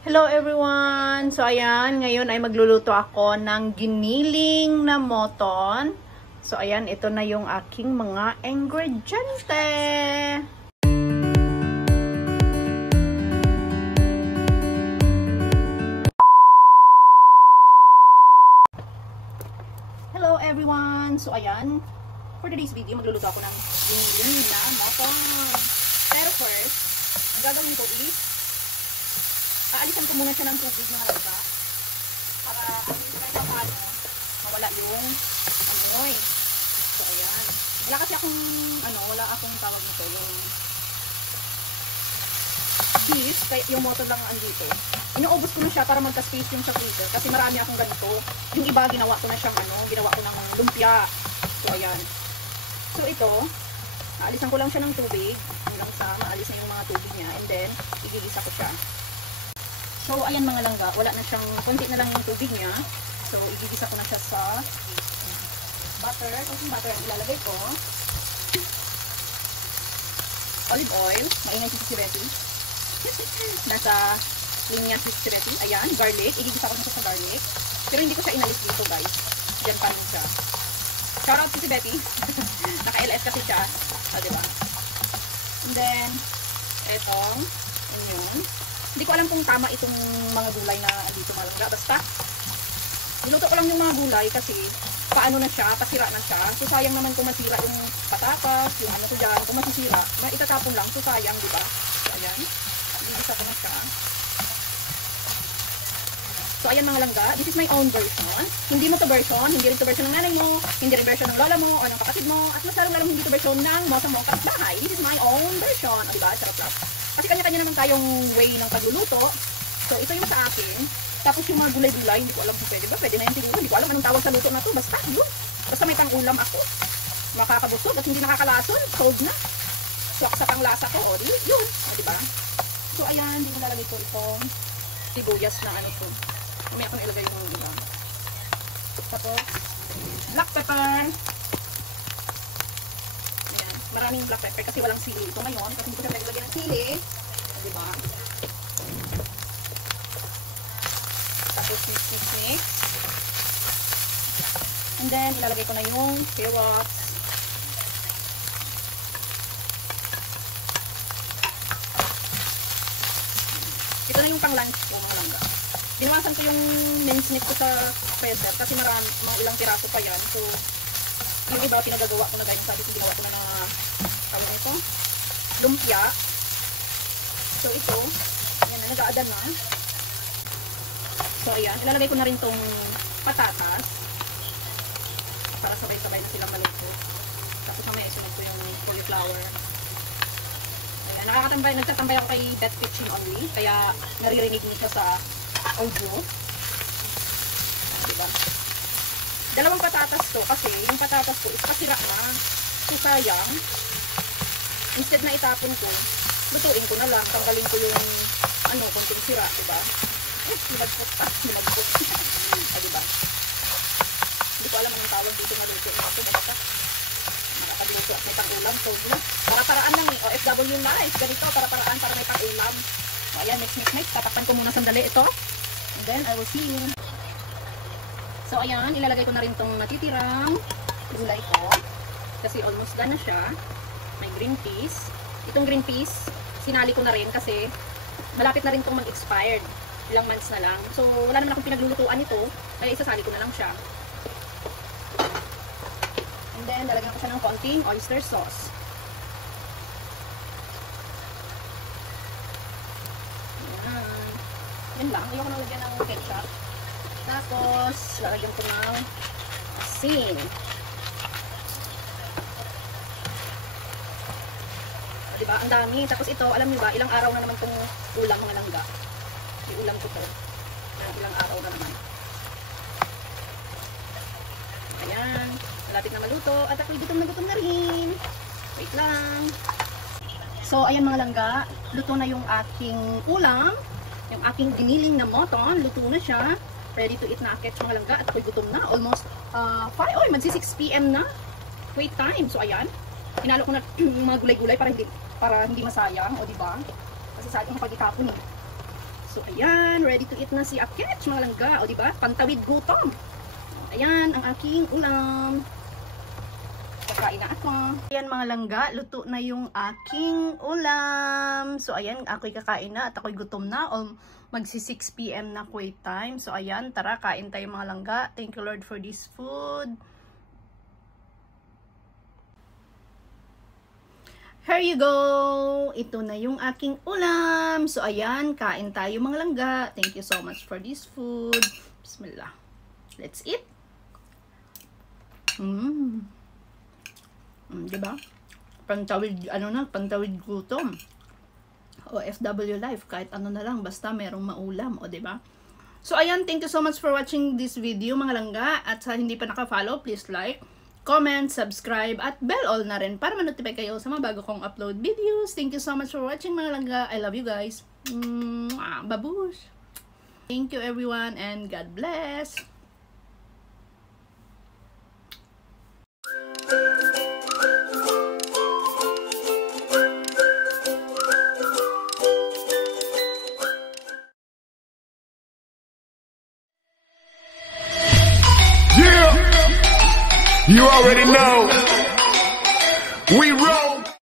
Hello everyone! So ayan, ngayon ay magluluto ako ng giniling na moton. So ayan, ito na yung aking mga ingrediente. Hello everyone! So ayan, for today's video, magluluto ako ng giniling na moton. Pero first, ang gagawin ko is aalisan ko muna siya ng tubig mga lagda para kahit paano mawala yung amoy. So ayan, wala kasi akong wala akong tawag dito yung beef, kaya yung moto lang andito. Inuubos ko na siya para magka-space yung sa freezer kasi marami akong ganito. Yung iba ginawa ko na siyang ginawa ko ng lumpia. So ayan, so ito aalisan ko lang siya ng tubig hanggang sa maalis na yung mga tubig niya, and then igigisa ko siya. So, ayan mga langga, wala na siyang, konti na lang yung tubig niya. So, igigisa ko na siya sa butter. Kasi butter ang ilalagay ko. Olive oil. Maingay si Sireti. Nasa linya si Sireti. Ayan, garlic. Igigisa ko na siya sa garlic. Pero hindi ko siya inalis dito, guys. Diyan pa rin siya. Shoutout si Betty. Naka-LS kasi siya. Diba? And then, etong, yun. Hindi ko alam kung tama itong mga gulay na dito malangga. Basta, niluto ko lang yung mga gulay kasi paano na siya, pasira na siya. So, sayang naman kung masira yung patatas, yung ko dyan. Kung masisira, itatapon lang. So, sayang, diba? So, ayan. Isa ko na siya. So, ayan mga langga. This is my own version. Hindi mo to version. Hindi rin to version ng nanay mo. Hindi rin version ng lola mo o ng kapatid mo. At mas lalong hindi to version ng mosang mong kapitbahay. This is my own version. O, diba? Sarap lang. Kasi kanya-kanya naman tayong way ng pagluluto. So, ito yung sa akin. Tapos yung mga gulay-gulay, hindi ko alam kung pwede ba. Pwede na yung siguro. Hindi ko alam anong tawag sa luto na to. Basta, yun. Basta may pang-ulam ako. Makakabusog at hindi nakakalason. Sold na. Swak sa pang-lasa ko. O, yun. O, diba? So, ayan. Hindi ko lalagay ko itong sibuyas na to. May ako na ilagay yung iba. Tapos, black pepper. Maraming black pepper kasi walang sili ito ngayon kasi hindi ko siya naglagay ng sili, diba? Tapos mix. And then ilalagay ko na yung carrots. Ito na yung pang lunch ko mga langga. Binawasan ko yung mince ko sa freezer kasi mga ilang piraso pa yan. So yung iba pinagagawa ko na, guys. Sabi ko ginawa ko na tawag nito lumpia. So ito, ayan na, nag-aadan na. So ayan, ilalagay ko na rin tong patatas para sabay-sabay na silang maluto. Tapos mamaya isunod ko yung cauliflower. Ayan, nagtatambay ako kay Beth Kitchen only, kaya naririnig niyo siya sa audio. Diba? Dalawang patatas to kasi yung patatas ko is pasira na. So sayang, instead na itapon ko, lutuin ko na lang, tanggalin ko yung konting sira, diba? Nilagpot. Diba? Hindi ko alam anong tawag dito na luto. Ito basta nakapagluto at may pang-ulam. So para-paraan lang eh, OFW life, ganito, para-paraan para may pang-ulam. So ayan, mix. Tatakpan ko muna sandali ito, and then I will see you. So, ayan, ilalagay ko na rin itong natitirang gulay ko. Kasi almost done na siya. May green peas. Itong green peas, sinali ko na rin kasi malapit na rin itong mag-expired. Ilang months na lang. So, wala naman akong pinaglulutuan ito. Kaya isasali ko na lang siya. And then, lalagyan ko siya ng konting oyster sauce. Ayan. Yan lang. Ayoko na lagyan ng ketchup. Tapos, lalagyan ko ng asin. Diba? Ang dami. Tapos ito, alam niyo ba, ilang araw na naman itong ulam mga langga. Yung ulam ko to. Ilang araw na naman. Ayan. Malapit na maluto. At ako'y gutom na rin. Wait lang. So, ayan mga langga. Luto na yung aking ulam. Yung aking giniling na moton. Luto na siya. Ready to eat na akit mga langga at ako'y gutom na. Almost 5, magsi 6 PM na. Wait time. So ayan, hinalo ko na yung mga gulay-gulay para hindi masayang, o diba? Kasi sayang kapag itapon eh. So, ayan, ready to eat na si Akech, mga langga. O, diba? Pantawid gutom. Ayan, ang aking ulam. Kakain na ako. Ayan, mga langga, luto na yung aking ulam. So, ayan, ako'y kakain na at ako'y gutom na. Magsi 6 PM na quiet time. So, ayan, tara, kain tayo, mga langga. Thank you, Lord, for this food. Here you go! Ito na yung aking ulam. So, ayan, kain tayo, mga langga. Thank you so much for this food. Bismillah. Let's eat. Diba? Pantawid, pantawid gutom. OFW life, kahit ano na lang, basta merong maulam, o diba? So, ayan, thank you so much for watching this video, mga langga. At sa hindi pa naka-follow, please like, comment, subscribe, at bell all na rin para ma-notify kayo sa mga bago kong upload videos. Thank you so much for watching, mga langga. I love you guys. Babush! Thank you everyone and God bless! You already know. We roll.